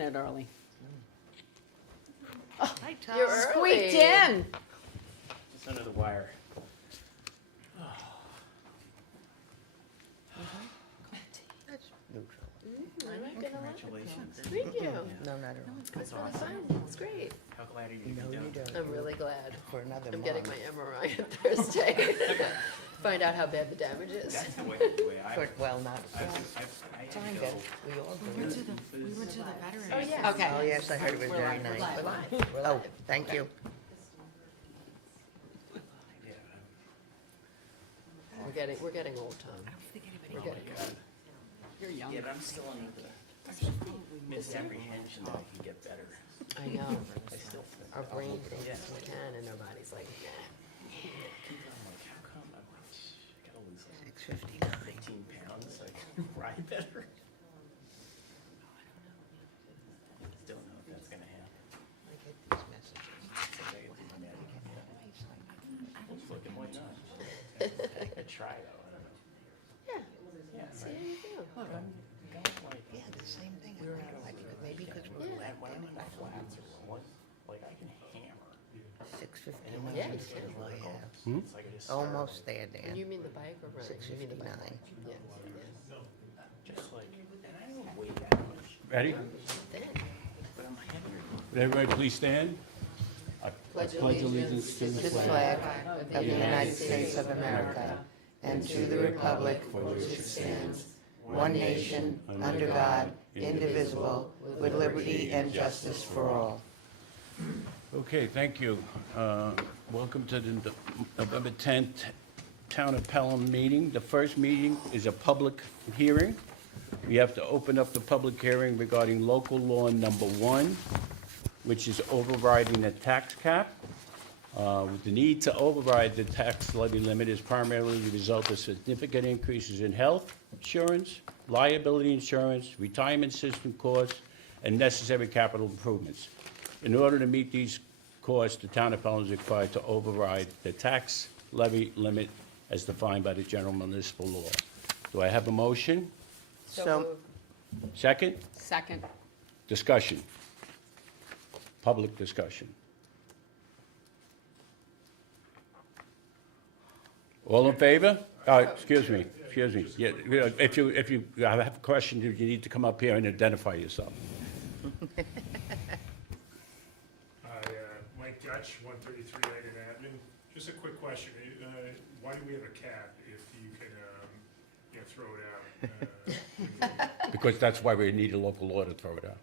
It early. Hi, Tom. You're early. Squeaked in. It's under the wire. Congratulations. Thank you. No, not at all. That's It's really awesome. fun. It's great. How glad are you to No, be you done? don't. I'm really glad. For another I'm month. getting my MRI on Thursday. Find out how bad the damage is. That's the way I, Well, not, I well, had time to then, go. we all We went do. to the veterans. Oh, yeah. Okay. Oh, yes, I heard it was very nice. We're live. Oh, thank you. Yeah. We're getting old, Tom. I don't think anybody. We're getting old. You're young. Yeah, but I'm still under the misapprehension that I can get better. I know. Our brain thinks we can, and our body's like, nah. I'm like, how come? I'm like, I gotta lose like 6:59. 15 pounds so I can ride better. Still know if that's gonna happen. I get these messages. So I gotta do my medication. Looks looking why not? I try though, I don't know. Yeah. Yeah, See right. how you feel. Look, I'm like, Yeah, the same thing. Like, maybe because we're Yeah. when I'm in my flats or rolling, like I can hammer. 6:59 Yeah, is you all I have. It's like I just start, Almost there, And Dan. you mean the bike or running? You mean the bike. 6:59. Yeah. just like, and I don't weigh that much, Ready? Then, but I'm heavier. Would everybody please stand? I pledge pledge allegiance allegiance to The the flag flag of the United States of America and to the republic for which it stands, one nation, under God, indivisible, with liberty and justice for all. Okay, thank you. Welcome to the November 10th Town of Pelham meeting. The first meeting is a public hearing. We have to open up the public hearing regarding local law number 1, which is overriding the tax cap. The need to override the tax levy limit is primarily the result of significant increases in health insurance, liability insurance, retirement system costs, and necessary capital improvements. In order to meet these costs, the town of Pelham is required to override the tax levy limit as defined by the general municipal law. Do I have a motion? So, Second? Second. Discussion. Public discussion. All in favor? Excuse me. Yeah, if you have a question, you need to come up here and identify yourself. Mike Dutch, 133 Iden Avenue. Just a quick question. Why do we have a cap if you can, throw it out? Because that's why we need a local law to throw it out.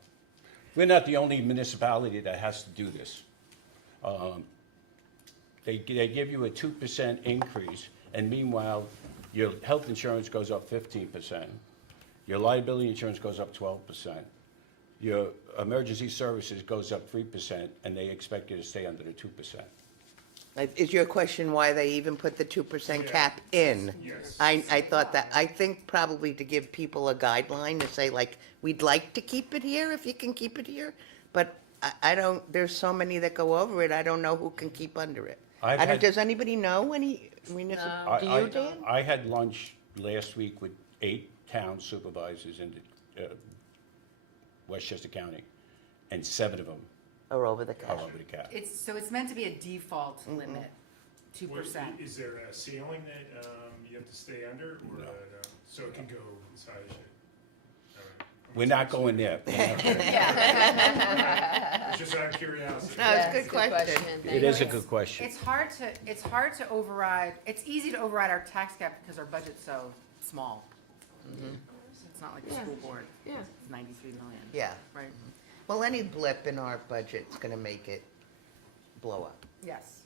We're not the only municipality that has to do this. They give you a 2% increase, and meanwhile, your health insurance goes up 15%. Your liability insurance goes up 12%. Your emergency services goes up 3%, and they expect you to stay under the 2%. is your question why they even put the 2% cap in? Yes. I thought that, I think probably to give people a guideline to say like, we'd like to keep it here if you can keep it here, but I don't, there's so many that go over it, I don't know who can keep under it. I've I don't, had- does anybody know any municipal, do you, Dan? I had lunch last week with 8 town supervisors in Westchester County, and 7 of them Or over the are cap? over the cap. It's meant to be a default limit, 2%. Is there a ceiling that you have to stay under, or No. so it can go as high as you? All right. We're not going there. It's just out of curiosity. No, it's a good question. It is a good question. It's hard to override, it's easy to override our tax cap because our budget's so small. It's not like the school board, Yeah. it's 93 million, Yeah, right? well, any blip in our budget's gonna make it blow up. Yes,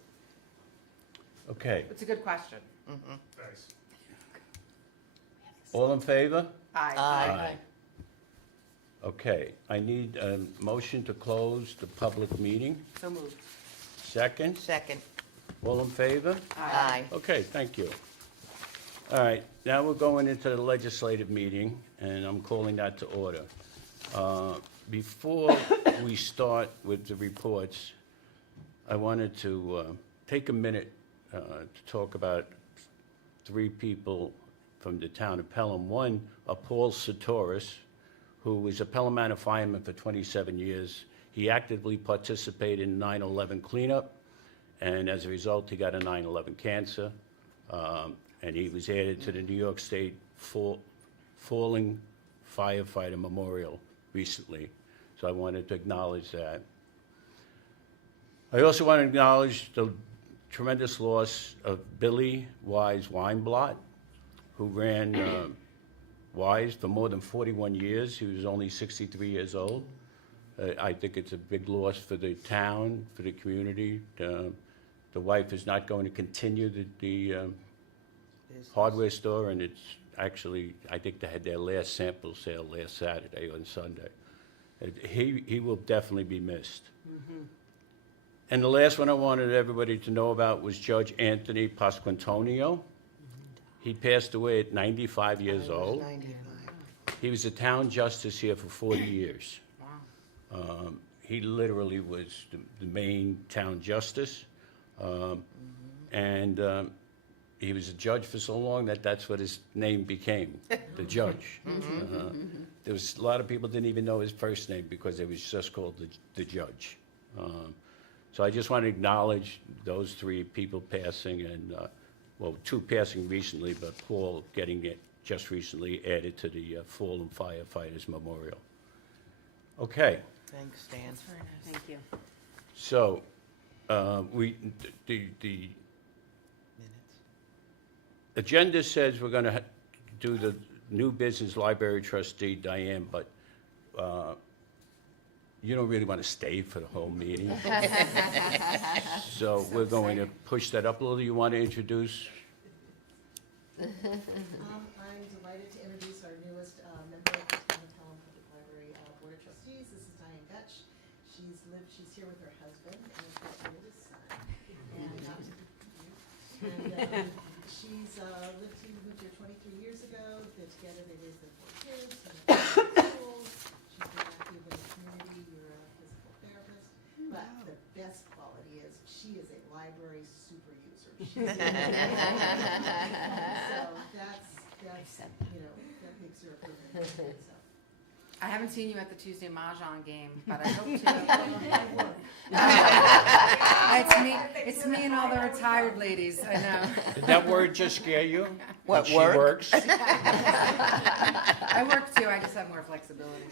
Okay, it's a good question. Thanks. all in favor? Aye. Aye. Okay, I need a motion to close the public meeting. So moved. Second, Second, all in favor? aye. Okay, thank you. All right, now we're going into the legislative meeting, and I'm calling that to order. Before we start with the reports, I wanted to take a minute to talk about 3 people from the town of Pelham. One, Paul Sartoris, who was a Pelham fireman for 27 years. He actively participated in 9/11 cleanup, and as a result, he got a 9/11 cancer. And he was added to the New York State Falling Firefighter Memorial recently. So I wanted to acknowledge that. I also want to acknowledge the tremendous loss of Billy Wise Weinblatt, who ran Wise for more than 41 years. He was only 63 years old. I think it's a big loss for the town, for the community. The wife is not going to continue the hardware store, and it's actually, I think they had their last sample sale last Saturday on Sunday. He will definitely be missed. And the last one I wanted everybody to know about was Judge Anthony Pasquantonio. He passed away at 95 years old. 95. He was a town justice here for 40 years. Wow. He literally was the main town justice. And he was a judge for so long that that's what his name became, the judge. There was a lot of people didn't even know his first name because it was just called the judge. So I just want to acknowledge those three people passing, and well, two passing recently, but Paul getting it just recently added to the Fallen Firefighters Memorial. Okay, Thanks, Dan. That's very nice. Thank you. so the Minutes. agenda says we're going to do the new business library trustee, Diane, but you don't really want to stay for the whole meeting. So we're going to push that up a little. You want to introduce? I'm delighted to introduce our newest member of the Town of Pelham Public Library Board of Trustees. This is Diane Gutsch. She's here with her husband and has got her oldest son. And she's moved here 23 years ago. They're together, they raised their 4 kids. She's been active in the community. You're a physical therapist. But the best quality is she is a library super user. So that's that makes her a permanent. So. I haven't seen you at the Tuesday Mahjong game, but I hope to. It's me and all the retired ladies, I know. Did that word just scare you? What, She work? works? I work too, I just have more flexibility.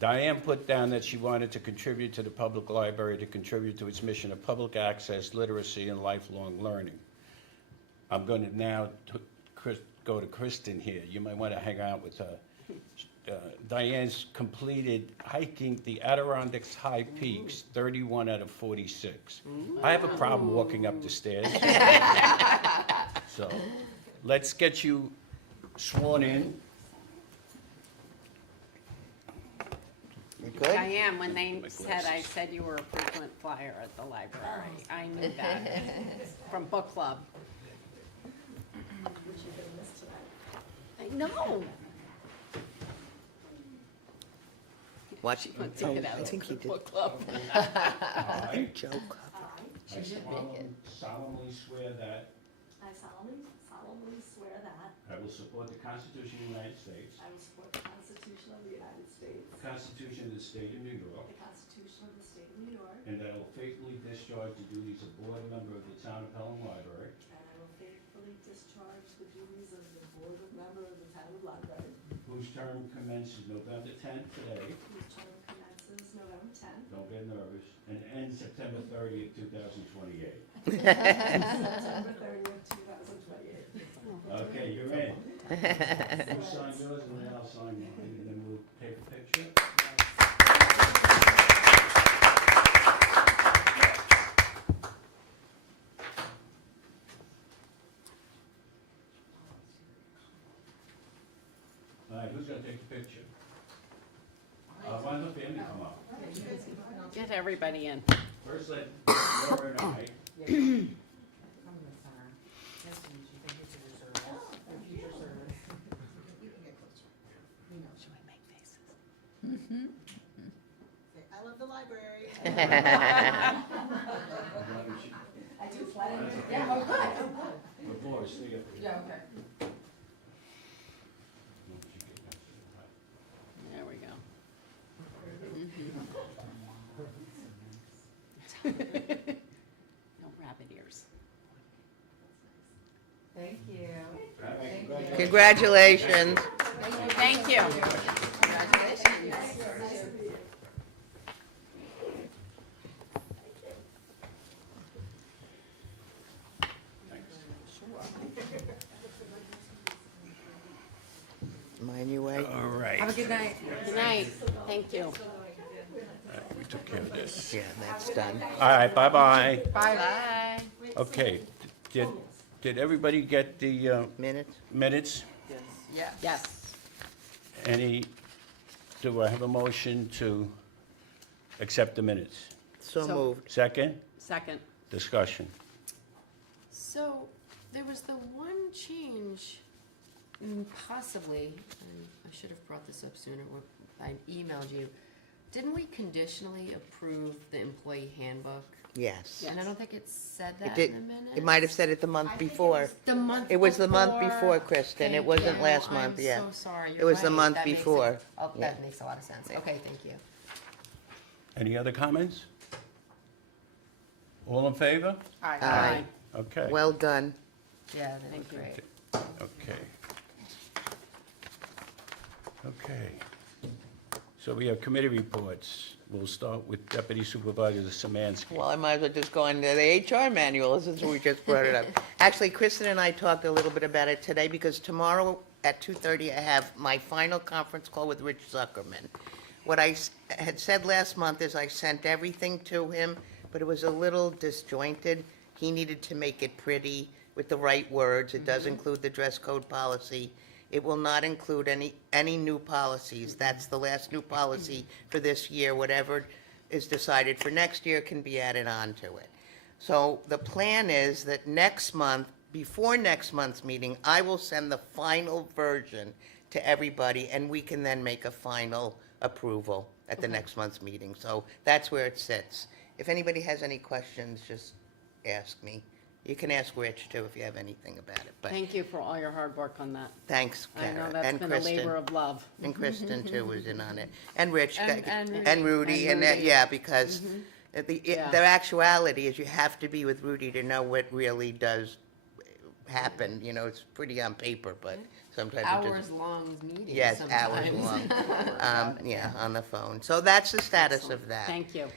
Diane put down that she wanted to contribute to the public library, to contribute to its mission of public access, literacy, and lifelong learning. I'm going to now go to Kristen here. You might want to hang out with her. Diane's completed hiking the Adirondacks High Peaks, 31 out of 46. I have a problem walking up the stairs. So let's get you sworn in. You good? Diane, when they said you were a frequent flyer at the library, I knew that from book club. I know. Watch. She went to get out I think he of the did. book club. I Joke. solemnly swear that I solemnly swear that I will support the Constitution of the United States, I will support the Constitution of the United States, the Constitution of the State of New York, the Constitution of the State of New York, and that I will faithfully discharge the duties of board member of the Town of Pelham Library, and I will faithfully discharge the duties of the board member of the Town of Library, whose term commences November 10th today, whose term commences November 10th, don't get nervous, and ends September 30th, 2028. September 30th, 2028. Okay, you're in. You sign yours and then I'll sign mine, and then we'll take a picture. All right, who's gonna take the picture? Why don't the family come up? Get everybody in. First, let Laura and I. Come in the center. Nice to meet you, thank you for your service, your future service. You can get closer. We know. Should we make faces? Say, I love the library. I do fly in. Yeah, oh, good. Before, stay up here. Yeah, okay. Congratulations. Thank you. Mind your way. All right. Have a good night. Good night. Thank you. We took care of this. Yeah, that's done. All right, bye-bye. Bye. Bye. Okay, did everybody get the Minutes? minutes? Yeah. Yes. Do I have a motion to accept the minutes? So So- moved. Second, Second. discussion. So, there was the one change, possibly, and I should have brought this up sooner, I emailed you. Didn't we conditionally approve the employee handbook? Yes. And I don't think it said It that did, in the minutes. it might have said it the month before. The month It was the month before, Kristen. It Thank wasn't you. last month, yeah. I'm so sorry, It you're was the right. month That makes it- before. Oh, Yeah. that makes a lot of sense. Okay, thank you. Any other comments? All in favor? Aye. Okay. Well done. Yeah, that was Thank you. great. Okay. Okay. So we have committee reports. We'll start with Deputy Supervisor Samansky. Well, I might as well just go into the HR manual since we just brought it up. Actually, Kristen and I talked a little bit about it today because tomorrow at 2:30 I have my final conference call with Rich Zuckerman. What I had said last month is I sent everything to him, but it was a little disjointed. He needed to make it pretty with the right words. It does include the dress code policy. It will not include any new policies. That's the last new policy for this year. Whatever is decided for next year can be added on to it. So the plan is that next month, before next month's meeting, I will send the final version to everybody, and we can then make a final approval at the next month's meeting. So that's where it sits. If anybody has any questions, just ask me. You can ask Rich too if you have anything about it, but Thank you for all your hard work on that. thanks, I know Kara, that's and been a Kristen. labor of love. And Kristen too was in on it, and Rich, And Rudy. and Rudy, And and Rudy. yeah, because Yeah. the actuality is you have to be with Rudy to know what really does happen, you know, it's pretty on paper, but sometimes it doesn't. Hours-long meetings Yes, hours sometimes. long, yeah, on the phone. So that's the status of that. Thank you.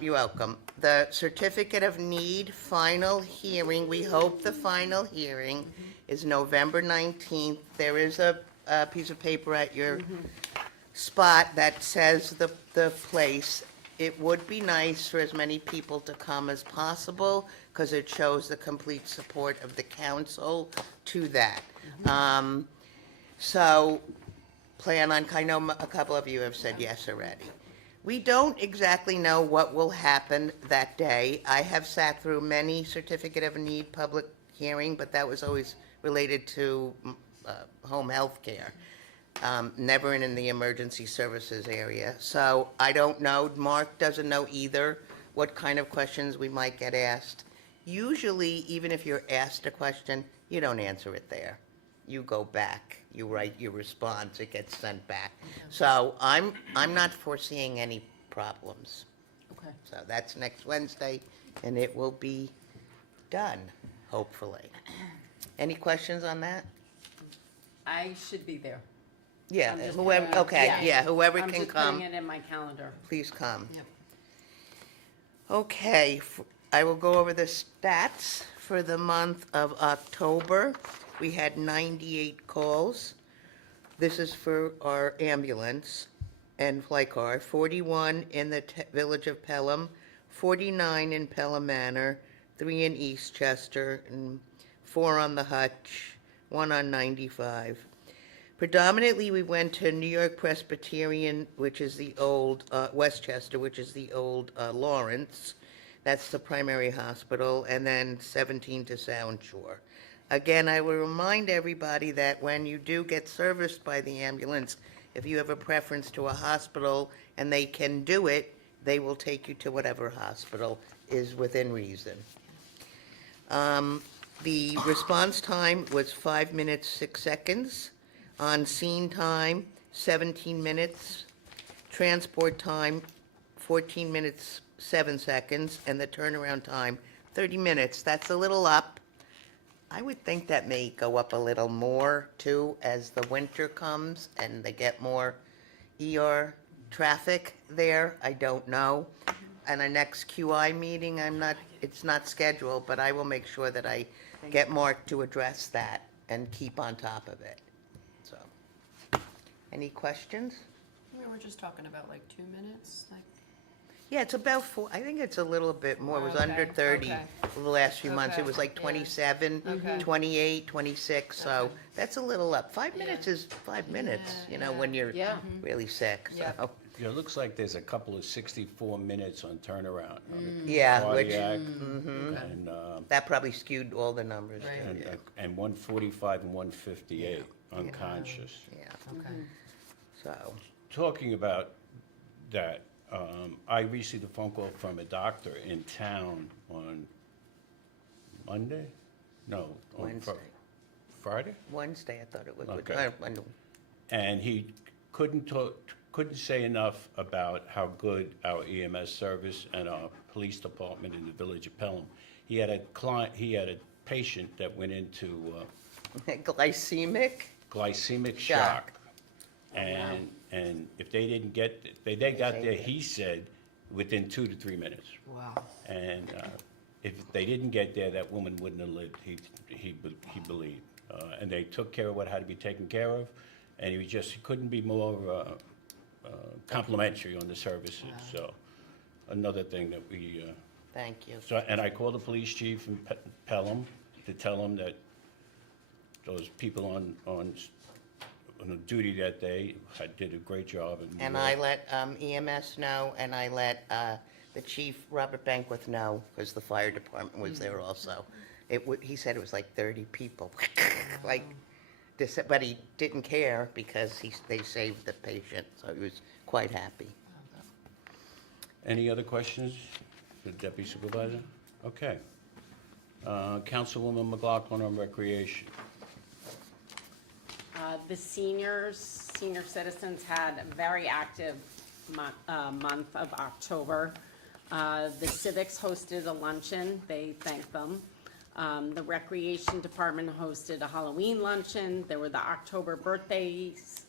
You're welcome. The certificate of need final hearing, we hope the final hearing is November 19th. There is a piece of paper at your spot that says the place. It would be nice for as many people to come as possible because it shows the complete support of the council to that. So plan on, I know a couple of you have said yes already. We don't exactly know what will happen that day. I have sat through many certificate of need public hearing, but that was always related to home health care, never in the emergency services area. So I don't know, Mark doesn't know either what kind of questions we might get asked. Usually, even if you're asked a question, you don't answer it there. You go back, you write your response, it gets sent back. So I'm not foreseeing any problems. Okay. So that's next Wednesday, and it will be done, hopefully. Any questions on that? I should be there. Yeah, I'm just whoever, gonna- okay, yeah, whoever I'm can just come, putting it in my calendar. please come. Yep. Okay, I will go over the stats for the month of October. We had 98 calls. This is for our ambulance and flight car, 41 in the village of Pelham, 49 in Pelham Manor, 3 in Eastchester, and 4 on the Hutch, 1 on 95. Predominantly, we went to New York Presbyterian, which is the old, Westchester, which is the old Lawrence. That's the primary hospital, and then 17 to Sound Shore. Again, I will remind everybody that when you do get serviced by the ambulance, if you have a preference to a hospital and they can do it, they will take you to whatever hospital is within reason. The response time was 5 minutes, 6 seconds. On-scene time, 17 minutes. Transport time, 14 minutes, 7 seconds. And the turnaround time, 30 minutes. That's a little up. I would think that may go up a little more too as the winter comes and they get more ER traffic there. I don't know. And our next QI meeting, it's not scheduled, but I will make sure that I get Mark to address that and keep on top of it. So, any questions? We were just talking about like 2 minutes, like. Yeah, it's about I think it's a little bit more. It was under Okay, 30 okay. the last few months. It Okay, was like yeah. 27, Okay. 28, 26, so Okay. that's a little up. 5 Yeah. minutes is 5 minutes, Yeah, when you're Yeah. really sick, Yeah. so. Yeah, it looks like there's a couple of 64 minutes on turnaround on the Yeah, which, cardiac, Okay. and, that probably skewed all the numbers. Right. too, and, yeah. and 145 and 158 unconscious. Yeah, Okay. so, Talking about that, I received a phone call from a doctor in town on Monday? No, on Wednesday. Friday? Wednesday, I thought it was. Okay. And he couldn't say enough about how good our EMS service and our police department in the village of Pelham. He had a patient that went into Glycemic? glycemic Shock. shock. And if they didn't they got there, he said, within 2 to 3 minutes. Wow. And if they didn't get there, that woman wouldn't have lived, he believed. And they took care of what had to be taken care of, and he couldn't be more complimentary on the services. So another thing that we, Thank you. and I called the police chief in Pelham to tell him that those people on duty that day did a great job. And I let EMS know, and I let the chief, Robert Banquith, know, because the fire department was there also. He said it was like 30 people, like, but he didn't care because they saved the patient, so he was quite happy. Any other questions for the Deputy Supervisor? Okay. Councilwoman McLaughlin on Recreation. The senior citizens had a very active month of October. The civics hosted a luncheon, they thanked them. The recreation department hosted a Halloween luncheon. There were the October birthdays,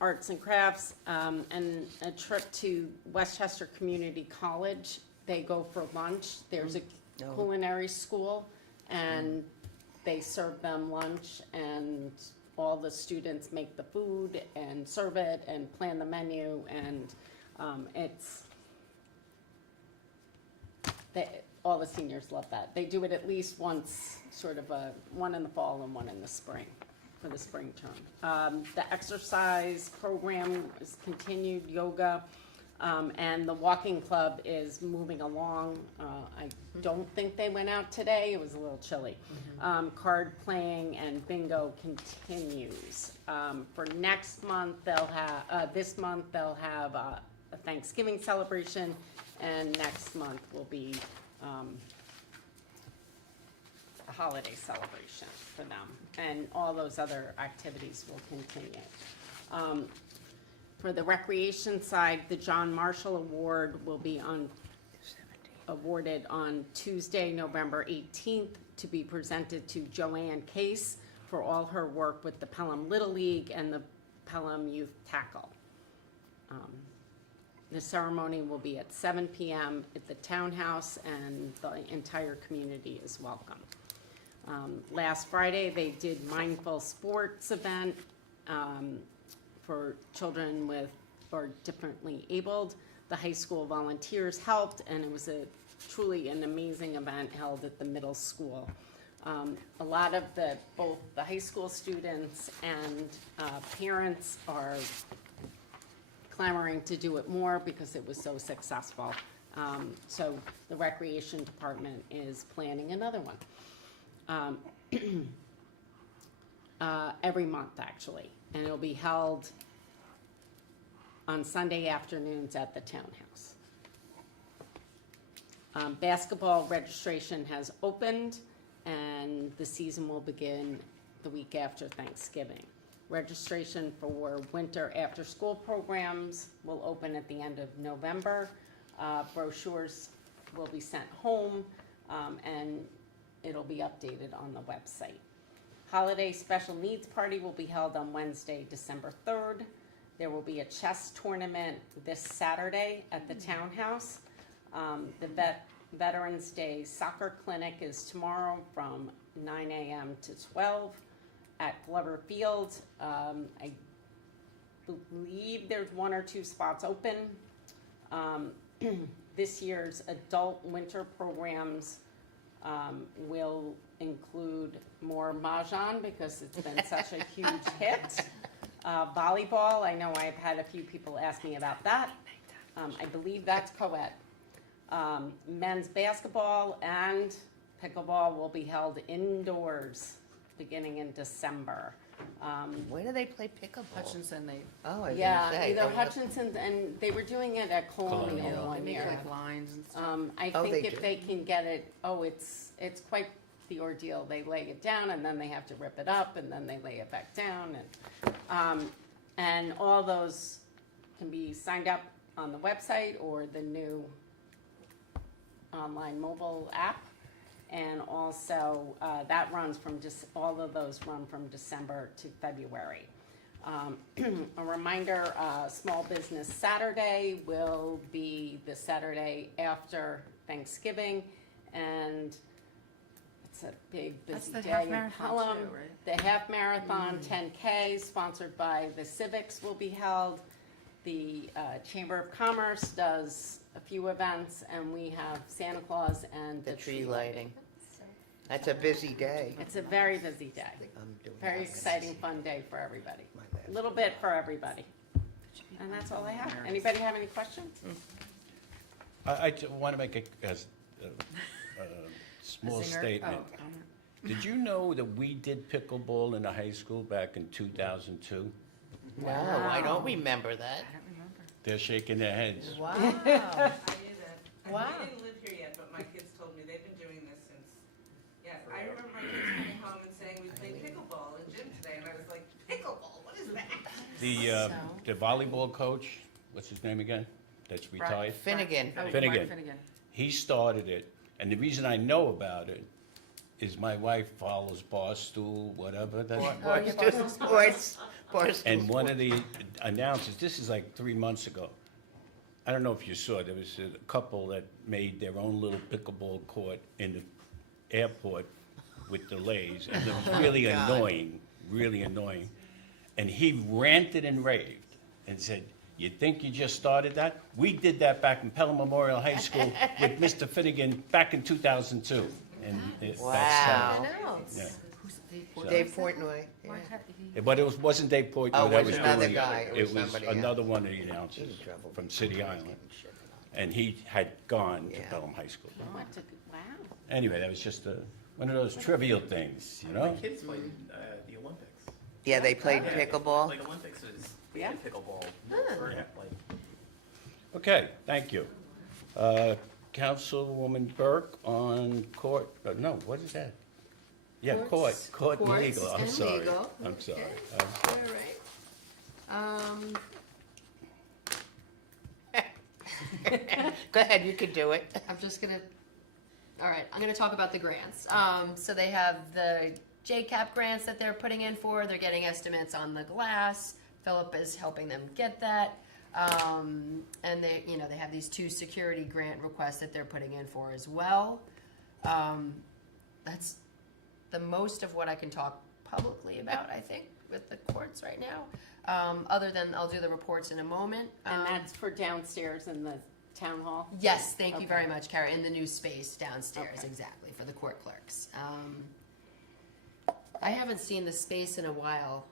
arts and crafts, and a trip to Westchester Community College. They go for lunch. There's a culinary school, and they serve them lunch, and all the students make the food and serve it and plan the menu, and all the seniors love that. They do it at least once, sort of one in the fall and one in the spring, for the spring term. The exercise program is continued, yoga, and the walking club is moving along. I don't think they went out today, it was a little chilly. Card playing and bingo continues. For next month, this month they'll have a Thanksgiving celebration, and next month will be a holiday celebration for them, and all those other activities will continue. For the recreation side, the John Marshall Award will be awarded on Tuesday, November 18th, to be presented to Joanne Case for all her work with the Pelham Little League and the Pelham Youth Tackle. The ceremony will be at 7 p.m. at the townhouse, and the entire community is welcome. Last Friday, they did mindful sports event for children or differently abled. The high school volunteers helped, and it was truly an amazing event held at the middle school. A lot of both the high school students and parents are clamoring to do it more because it was so successful. So the recreation department is planning another one. Every month, actually, and it'll be held on Sunday afternoons at the townhouse. Basketball registration has opened, and the season will begin the week after Thanksgiving. Registration for winter after-school programs will open at the end of November. Brochures will be sent home, and it'll be updated on the website. Holiday Special Needs Party will be held on Wednesday, December 3rd. There will be a chess tournament this Saturday at the Townhouse. The Veterans Day Soccer Clinic is tomorrow from 9 a.m. to 12 at Glover Field. I believe there's 1 or 2 spots open. This year's adult winter programs will include more mahjong because it's been such a huge hit. Volleyball, I know I've had a few people ask me about that. I believe that's co-ed. Men's basketball and pickleball will be held indoors beginning in December. Where do they play pickleball? Hutchinson, they Oh, I was gonna Yeah, say. either Hutchinson's, and they were doing it at Colonial Colonial. one make year. like lines and stuff. I Oh, think they if do. they can get it, it's quite the ordeal. They lay it down and then they have to rip it up and then they lay it back down and all those can be signed up on the website or the new online mobile app. And also, that runs from all of those run from December to February. A reminder, Small Business Saturday will be the Saturday after Thanksgiving, and it's a big, That's busy the day half in marathon Pelham. too, right? The half marathon 10K, sponsored by the Civics, will be held. The Chamber of Commerce does a few events, and we have Santa Claus and The tree lighting. That's a busy day. It's a very busy day. I'm doing Very that. exciting, fun day for everybody. My bad. A little bit for everybody. And that's all I have. Anybody have any questions? I want to make a small Singer? statement. Oh, Did you know that we did pickleball in the high school back in 2002? No, I don't remember that. I don't remember. They're shaking their heads. Wow. I knew that. Wow. We didn't live here yet, but my kids told me they've been doing this since, yes. I remember my kids coming home and saying, we played pickleball in gym today, and I was like, pickleball, what is that? The volleyball coach, what's his name again? That's retired? Finnegan. Oh, Finnegan. Mark Finnegan. He started it, and the reason I know about it is my wife follows Barstool, whatever. And one of the announcers, this is like 3 months ago. I don't know if you saw, there was a couple that made their own little pickleball court in the airport with delays, and it was really annoying, really annoying. And he ranted and raved and said, "You think you just started that? We did that back in Pelham Memorial High School with Mr. Finnegan back in 2002. And that's Wow. yeah. Who's Dave Portnoy? Dave Portnoy. Yeah. Why have he- But it wasn't Dave Portnoy Oh, that it was was another doing it. guy. It was It was somebody else. another one of the He's announcers in trouble. from City Island. And he had gone to Yeah. Pelham High School. What took- Wow. Anyway, that was just one of those trivial things, you My know? kids played the Olympics. Yeah, they played Yeah, pickleball. Like Olympics is, we Yeah. had pickleball for Yeah. like Okay, thank you. Councilwoman Burke on court, no, what is that? Yeah, court and Courts legal, I'm and sorry. legal. I'm sorry. All right. Go ahead, you can do it. I'm just gonna, all right, I'm gonna talk about the grants. So they have the JCAP grants that they're putting in for, they're getting estimates on the glass. Philip is helping them get that. And they, they have these 2 security grant requests that they're putting in for as well. That's the most of what I can talk publicly about, I think, with the courts right now. Other than I'll do the reports in a moment. And that's for downstairs in the town hall? Yes, thank you Okay. very much, Kara. In the new space downstairs, Okay. exactly, for the court clerks. I haven't seen the space in a while.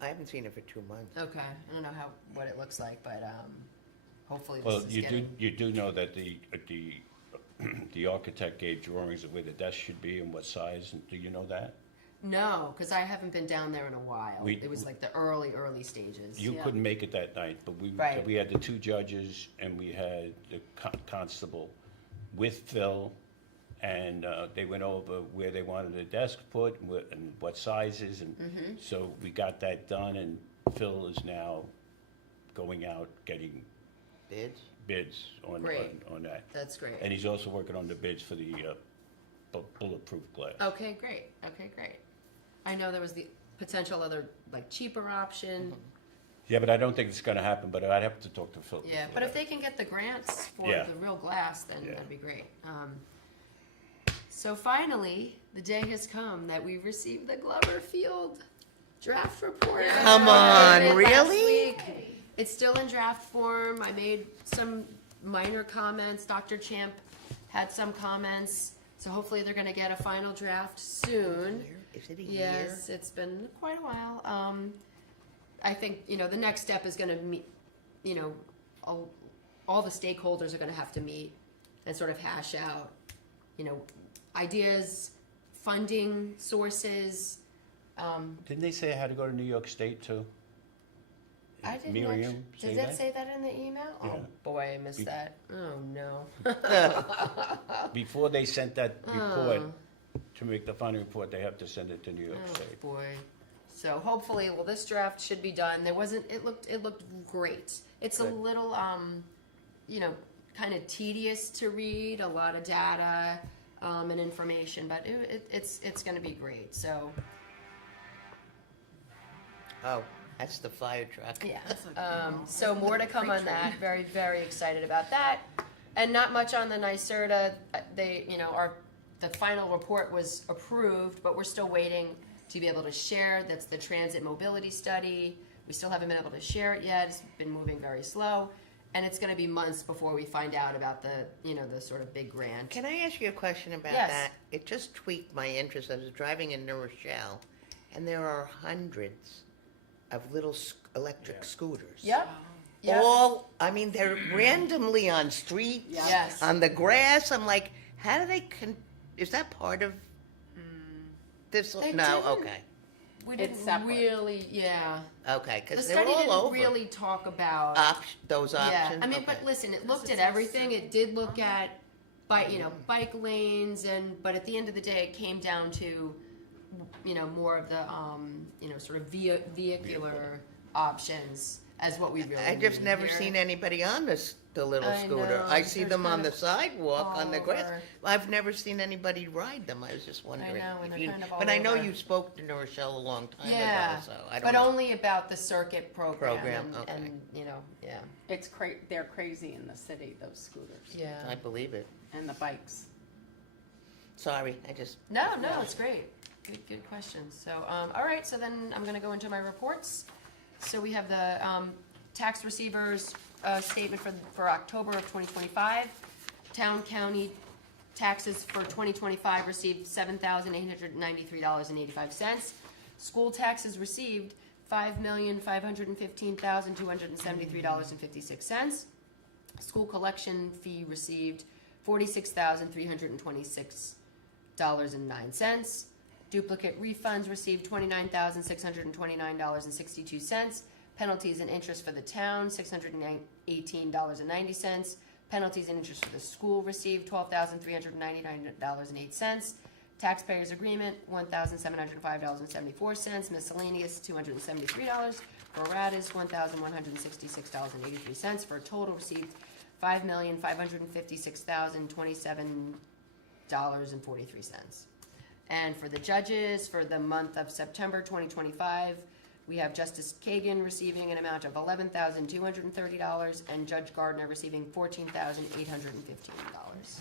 I haven't seen it for 2 months. Okay, I don't know what it looks like, but hopefully Well, this is you getting. you do know that the architect gave drawings of where the desk should be and what size, and do you know that? No, because I haven't been down there in a while. We- It was like the early stages. You Yeah. couldn't make it that night, but Right. we had the 2 judges and we had the constable with Phil, and they went over where they wanted the desk put and what sizes, and Mm-hmm. so we got that done, and Phil is now going out getting Bids? bids on Great. that. That's great. And he's also working on the bids for the bulletproof glass. Okay, great. Okay, great. I know there was the potential other, like, cheaper option. Yeah, but I don't think it's gonna happen, but I'd have to talk to Phil. Yeah, but if they can get the grants for Yeah. the real glass, then Yeah. that'd be great. So finally, the day has come that we received the Glover Field draft report. Come I on, did it last really? week. It's still in draft form. I made some minor comments. Dr. Champ had some comments. So hopefully they're gonna get a final draft soon. Is it a year? Yes, it's been quite a while. I think, the next step is gonna meet, all the stakeholders are gonna have to meet and sort of hash out, ideas, funding sources. Didn't they say I had to go to New York State too? I didn't Miriam say did that say that in the email? Yeah. Oh, boy, I missed Be- that. Oh, no. Before they sent that report, to make the final report, they have to send it to New York Oh, State. boy. So hopefully, this draft should be done. It looked great. It's a Good. little, kind of tedious to read, a lot of data, and information, but it's gonna be great, so, Oh, that's the fire truck. yeah. So more to come on that, very, very excited about that. And not much on the NYSERDA, the final report was approved, but we're still waiting to be able to share. That's the transit mobility study. We still haven't been able to share it yet. It's been moving very slow. And it's gonna be months before we find out about the sort of big grant. Can I ask you a question about Yes. that? It just tweaked my interest. I was driving in New Rochelle, and there are hundreds of little electric scooters. Yep, yep, They're randomly on streets, yes. on the grass. I'm like, how do they, is that part of this? They No, didn't. okay. We It's didn't separate. really, yeah. Okay, The because they're study all didn't over. really talk about. Those Yeah, options? I mean, Okay. but listen, it looked at everything. It did look at, bike lanes, but at the end of the day, it came down to, more of the, sort of vehicular options as what we really. I just need never here. seen anybody on the little I scooter. know, I see there's them on kind the of sidewalk, on the all grass. over. I've never seen anybody ride them. I was just wondering. know, and if they're you- kind of all But I know over. you spoke to New Rochelle a long time Yeah, ago, so I don't but know. only about the circuit program, Program, okay. and yeah, They're crazy in the city, those scooters yeah. I believe it. and the bikes. Sorry, I just, No, it's great. Good questions. So, all right, so then I'm gonna go into my reports. So we have the tax receivers statement for October of 2025. Town, county taxes for 2025 received $7,893.85. School taxes received $5,515,273.56. School collection fee received $46,326.09. Duplicate refunds received $29,629.62. Penalties and interest for the town, $618.90. Penalties and interest for the school received $12,399.08. Taxpayers agreement, $1,705.74. Miscellaneous, $273. Proratas, $1,166.83. For a total received $5,556,027.43. And for the judges, for the month of September 2025, we have Justice Kagan receiving an amount of $11,230 and Judge Gardner receiving $14,815.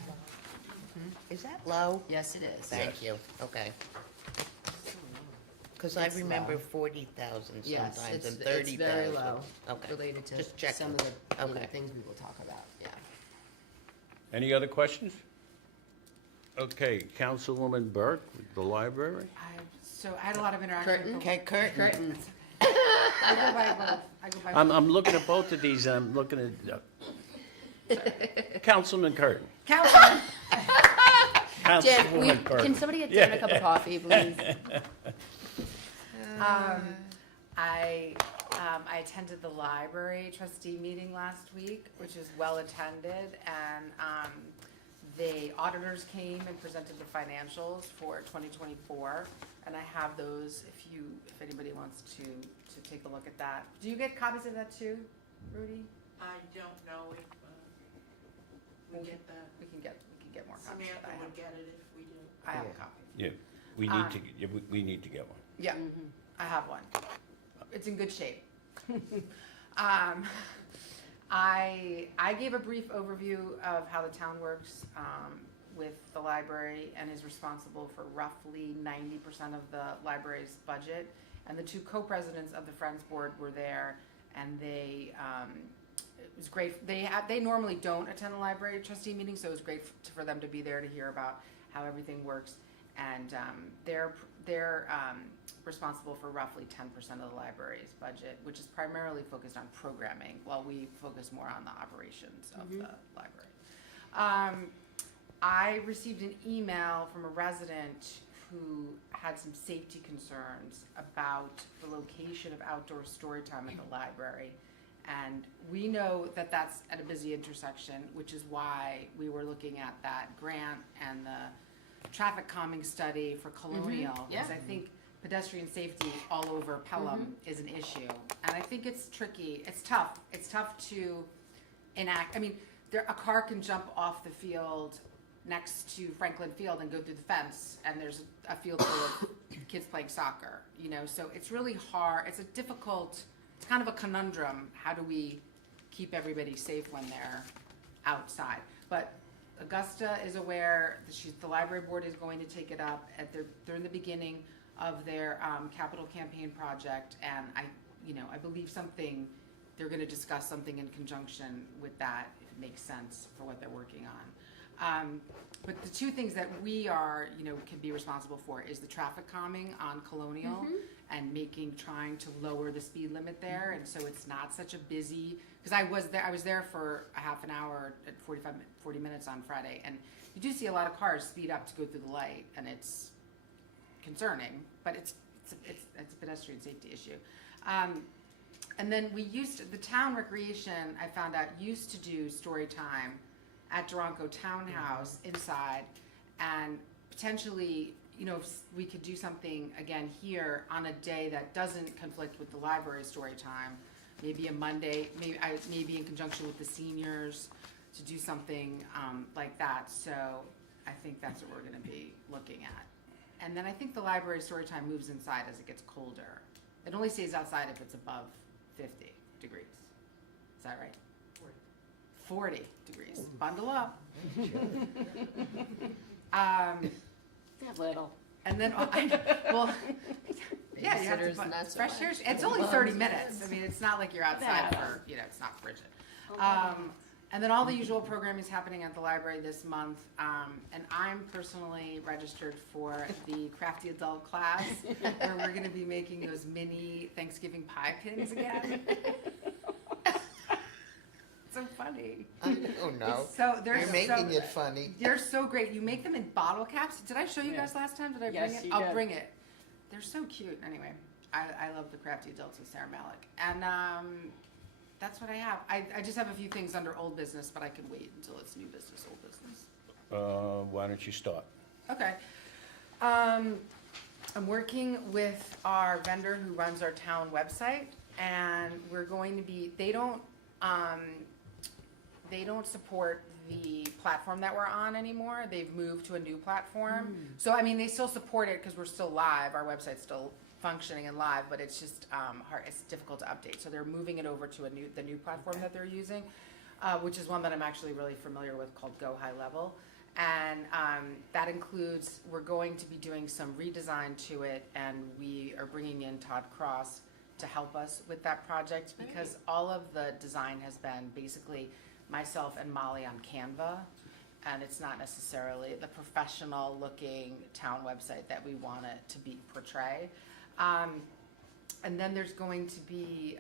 is that low? Yes, it is. Thank you, okay. Because I It's remember low. 40,000 Yes, sometimes it's and 30,000. very low, Okay, related to just checking. some of the Okay. things we will talk about, yeah. Any other questions? Okay, Councilwoman Burke, with the library. So I had a lot of interaction. Curtain? Okay, curtain. Curtains. I go by both. I'm looking at both of these, and I'm looking at Councilman Curtin. Councilman. Jen, Councilwoman Burke. can somebody get Jen a cup of coffee, please? I attended the library trustee meeting last week, which was well attended, and the auditors came and presented the financials for 2024, and I have those if anybody wants to take a look at that. Do you get copies of that too, Rudy? I don't know if we get that. We can get more copies of Samantha that. would get it if we do. I have a Yeah. copy. Yeah, we need to get one. Yeah, I have one. It's in good shape. I gave a brief overview of how the town works with the library and is responsible for roughly 90% of the library's budget. And the two co-presidents of the Friends Board were there, and it was great. They normally don't attend the library trustee meetings, so it was great for them to be there to hear about how everything works. And they're responsible for roughly 10% of the library's budget, which is primarily focused on programming, while we focus more on the operations of the library. I received an email from a resident who had some safety concerns about the location of outdoor story time at the library. And we know that that's at a busy intersection, which is why we were looking at that grant and the traffic calming study for Colonial. yeah. Because I think pedestrian safety all over Pelham is an issue. And I think it's tricky. It's tough. It's tough to enact. I mean, a car can jump off the field next to Franklin Field and go through the fence, and there's a field full of kids playing soccer, you know? So it's really hard. It's kind of a conundrum. How do we keep everybody safe when they're outside? But Augusta is aware, the library board is going to take it up they're in the beginning of their capital campaign project, and I believe they're gonna discuss something in conjunction with that, if it makes sense for what they're working on. But the two things that we can be responsible for is the traffic calming on Colonial and trying to lower the speed limit there, and so it's not such a busy, because I was there for a half an hour at 40 minutes on Friday, and you do see a lot of cars speed up to go through the light, and it's concerning, but it's a pedestrian safety issue. And then the town recreation, I found out, used to do story time at Durango Townhouse inside, and potentially, if we could do something again here on a day that doesn't conflict with the library story time, maybe a Monday, maybe in conjunction with the seniors, to do something like that. So I think that's what we're gonna be looking at. And then I think the library story time moves inside as it gets colder. It only stays outside if it's above 50 degrees. Is that right? 40 degrees. Bundle up. A little. And then, yeah, you have Babysitters, to not so fresh much. air. It's only 30 minutes. I mean, it's not like you're outside for, it's not frigid. And then all the usual programming is happening at the library this month. And I'm personally registered for the Crafty Adult class, where we're gonna be making those mini Thanksgiving pie pins again. So funny. I don't know. You're making it funny. They're so great. You make them in bottle caps. Did I show you guys last time? Did I bring Yes, it? you I'll did. bring it. They're so cute. Anyway, I love the Crafty Adults with Sarah Malik. And that's what I have. I just have a few things under old business, but I can wait until it's new business, old business. Why don't you start? Okay. I'm working with our vendor who runs our town website, and we're going to be, they don't support the platform that we're on anymore. They've moved to a new platform. So, I mean, they still support it because we're still live. Our website's still functioning and live, but it's just hard. It's difficult to update. So they're moving it over to the new platform that they're using, which is one that I'm actually really familiar with, called Go High Level. And that includes, we're going to be doing some redesign to it, and we are bringing in Todd Cross to help us with that project, because all of the design has been basically myself and Molly on Canva, and it's not necessarily the professional looking town website that we want it to be portray. And then there's going to be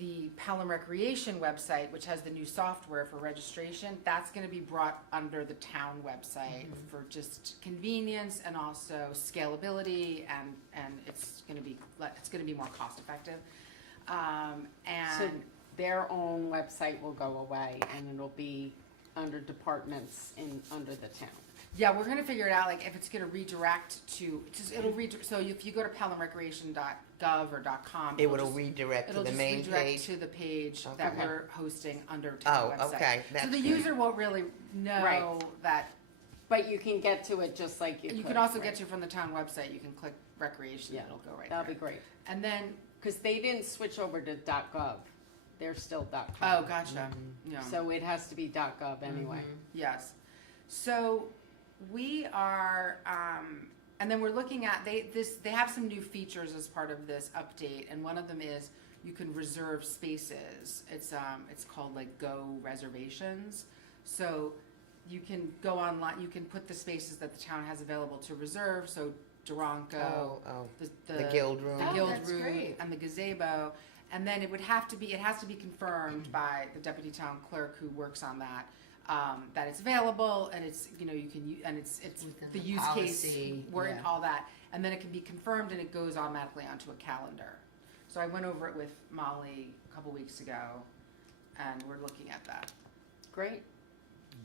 the Pelham Recreation website, which has the new software for registration. That's going to be brought under the town website for just convenience and also scalability, and it's going to be more cost effective. So And their own website will go away, and it'll be under departments under the town. yeah, we're going to figure it out, like if it's going to redirect to, so if you go to pelhamrecreation.gov or .com, It will redirect to it'll the just main redirect page. to the page that Okay. we're hosting under town Oh, website. okay, So that's the good. user won't really know Right. that But you can get to it just like you could. You can also right? get to it from the town website, you can click recreation, Yeah, it'll go right That'll there. be great, And then, because they didn't switch over to .gov. They're still oh, .com. gotcha, yeah. So it has to be .gov anyway. Yes. So we are, and then we're looking at, they have some new features as part of this update, and one of them is you can reserve spaces. It's called like Go Reservations. So you can go online, you can put the spaces that the town has available to reserve, so Durango, The Guild Room. the Oh, Guild that's Room great. and the gazebo. And then it has to be confirmed by the deputy town clerk who works on that, that it's available and it's, you know, you can, and it's Within the the use case, policy, where and yeah. all that. And then it can be confirmed and it goes automatically onto a calendar. So I went over it with Molly a couple weeks ago and we're looking at that. Great.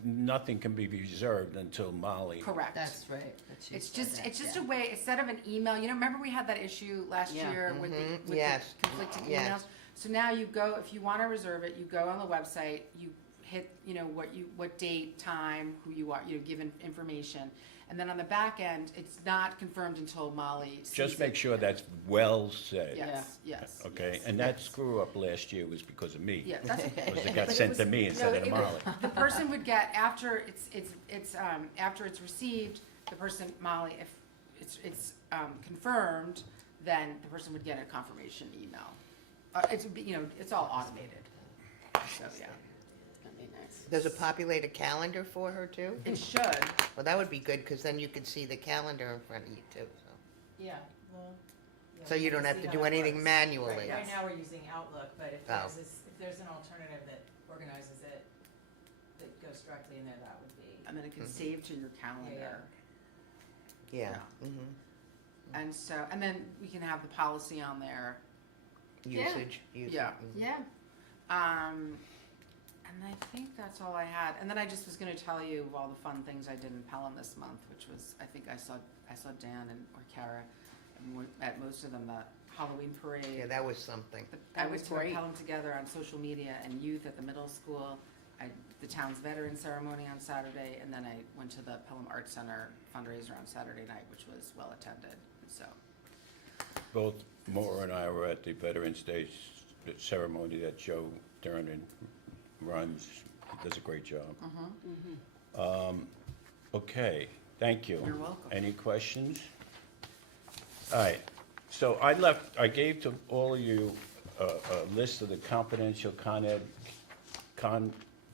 Nothing can be reserved until Molly. Correct. That's right. It's just a way, instead of an email, you know, remember we had that issue last Yeah. year with the Yes. conflicting emails? Yes. So now you go, if you wanna reserve it, you go on the website, you hit, you know, what date, time, who you are, you know, give information. And then on the back end, it's not confirmed until Molly sees Just make it. sure that's well said. Yes. Okay, yes. and that screw up last year was because of me. Yeah, that's okay. Because it got But sent to was- me instead of to it Molly. was- The person would get, after after it's received, the person, Molly, if it's confirmed, then the person would get a confirmation email. It's all automated, so, yeah. That'd be nice. Does it populate a calendar for her too? It should, Well, that would be good, because then you could see the calendar in front of you too, so. Yeah, well. yeah, So you we'll don't have see to how do it anything works. manually. Right now, we're using Outlook, but if Oh. there's an alternative that organizes it, that goes directly in there, that would be. and then it can save to your calendar. Yeah. Yeah. Mhm. And so, and then we can have the policy on there. Yeah. Usage. Yeah. Mhm. Yeah. And I think that's all I had. And then I just was gonna tell you of all the fun things I did in Pelham this month, which was, I think I saw Dan or Kara at most of them, the Halloween parade. Yeah, that was something. I That went was to a great. Pelham Together on social media and youth at the middle school. The town's veteran ceremony on Saturday, and then I went to the Pelham Arts Center fundraiser on Saturday night, which was well attended, so. Both Maura and I were at the Veterans Day ceremony that Joe Durnan runs. He does a great job. Okay, thank you. You're welcome. Any questions? All right, so I gave to all of you a list of the confidential Con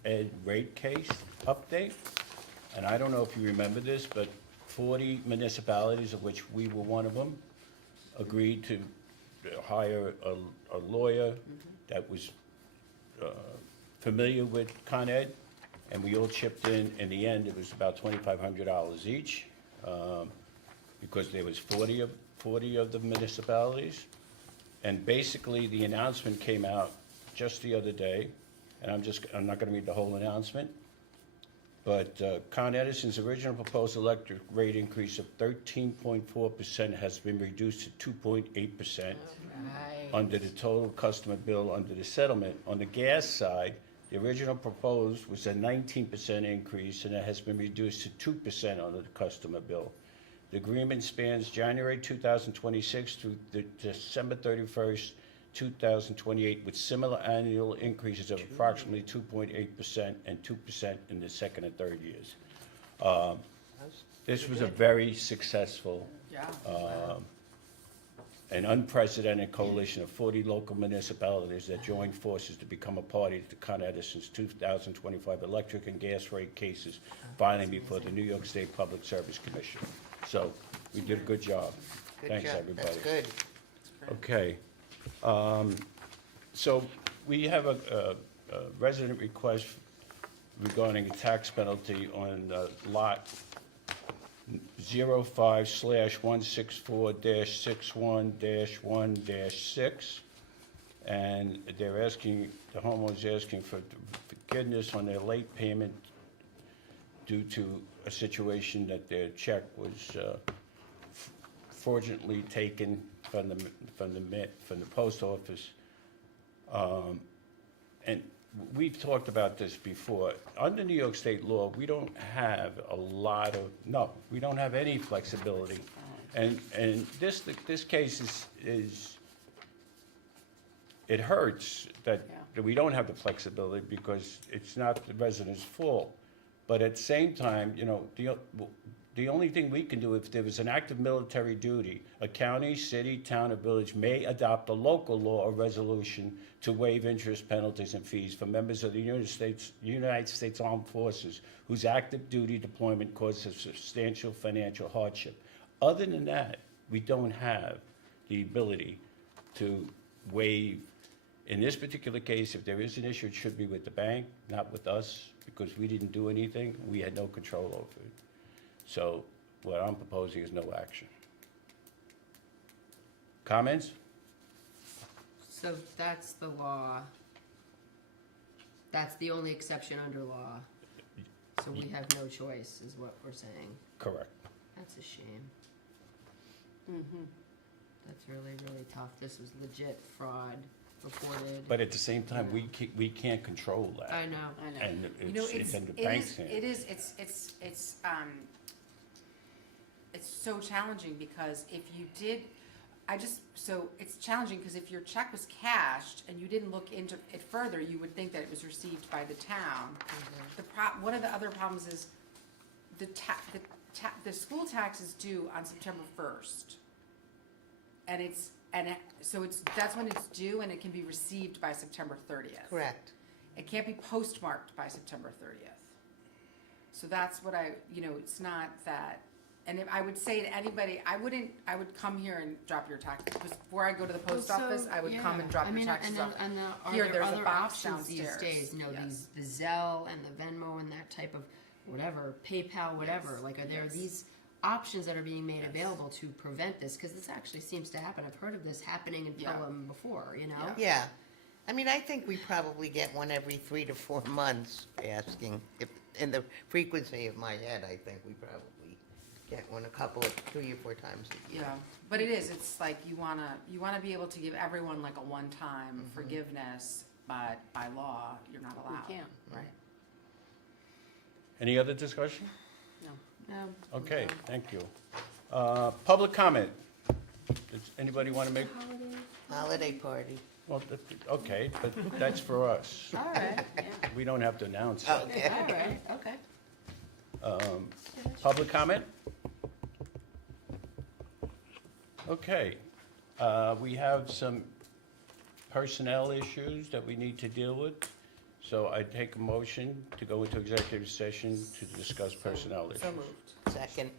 Ed rate case update. And I don't know if you remember this, but 40 municipalities, of which we were one of them, agreed to hire a lawyer that was familiar with Con Ed, and we all chipped in. In the end, it was about $2,500 each, because there was 40 of the municipalities. And basically, the announcement came out just the other day, and I'm not gonna read the whole announcement, but Con Edison's original proposed electric rate increase of 13.4% has been reduced to 2.8%. Right. Under the total customer bill under the settlement. On the gas side, the original proposed was a 19% increase, and it has been reduced to 2% under the customer bill. The agreement spans January 2026 through December 31st, 2028, with similar annual increases of approximately 2.8% and 2% in the second and third years. This was a very successful Yeah. an unprecedented coalition of 40 local municipalities that joined forces to become a party to Con Edison's 2025 electric and gas rate cases filing before the New York State Public Service Commission. So we did a good job. Good Thanks, job. everybody. That's good. Okay. So we have a resident request regarding a tax penalty on lot 05/164-61-1-6. And they're asking, the homeowner's asking for forgiveness on their late payment due to a situation that their check was fraudulently taken from the post office. And we've talked about this before. Under New York State law, we don't have a lot of, no, we don't have any flexibility. And this case is, it hurts that we don't have the flexibility because it's not the residents' fault. But at the same time, you know, the only thing we can do, if there was an active military duty, a county, city, town, or village may adopt a local law or resolution to waive interest, penalties, and fees for members of the United States Armed Forces whose active duty deployment causes substantial financial hardship. Other than that, we don't have the ability to waive. In this particular case, if there is an issue, it should be with the bank, not with us, because we didn't do anything. We had no control over it. So what I'm proposing is no action. Comments? So that's the law. That's the only exception under law. So we have no choice, is what we're saying. Correct. That's a shame. Mm-hmm. That's really, really tough. This was legit fraud reported. But at the same time, we can't control that. I know. And You know, it's in the bank's hand. It's so challenging because if you did, so it's challenging because if your check was cashed and you didn't look into it further, you would think that it was received by the town. One of the other problems is the school tax is due on September 1st. So that's when it's due and it can be received by September 30th. Correct. It can't be postmarked by September 30th. So that's what it's not that, and if I would say to anybody, I would come here and drop your taxes. Before I go to the post office, I would come and drop your taxes off. Here, there's a box downstairs. These days? No, Yes. the Zelle and the Venmo and that type of whatever, PayPal, whatever. Yes. Like, are there Yes. these options that are being made Yes. available to prevent this? Because this actually seems to happen. I've heard of this happening in Yeah. Pelham before, you know? Yeah. Yeah. I mean, I think we probably get one every 3 to 4 months asking, if, in the frequency of my head, I think we probably get one a couple of 3 or 4 times a year. Yeah, but it's like you wanna be able to give everyone like a one-time forgiveness, but by law, you're not allowed. can't. Right. Any other discussion? No. Okay, thank you. Public comment. Does anybody want to make, Holiday party. well, okay, but that's for us. All right. We don't have to announce it. Okay. All right. Okay. Public comment? Okay, we have some personnel issues that we need to deal with. So I take a motion to go into executive session to discuss personnel issues. So moved. Second.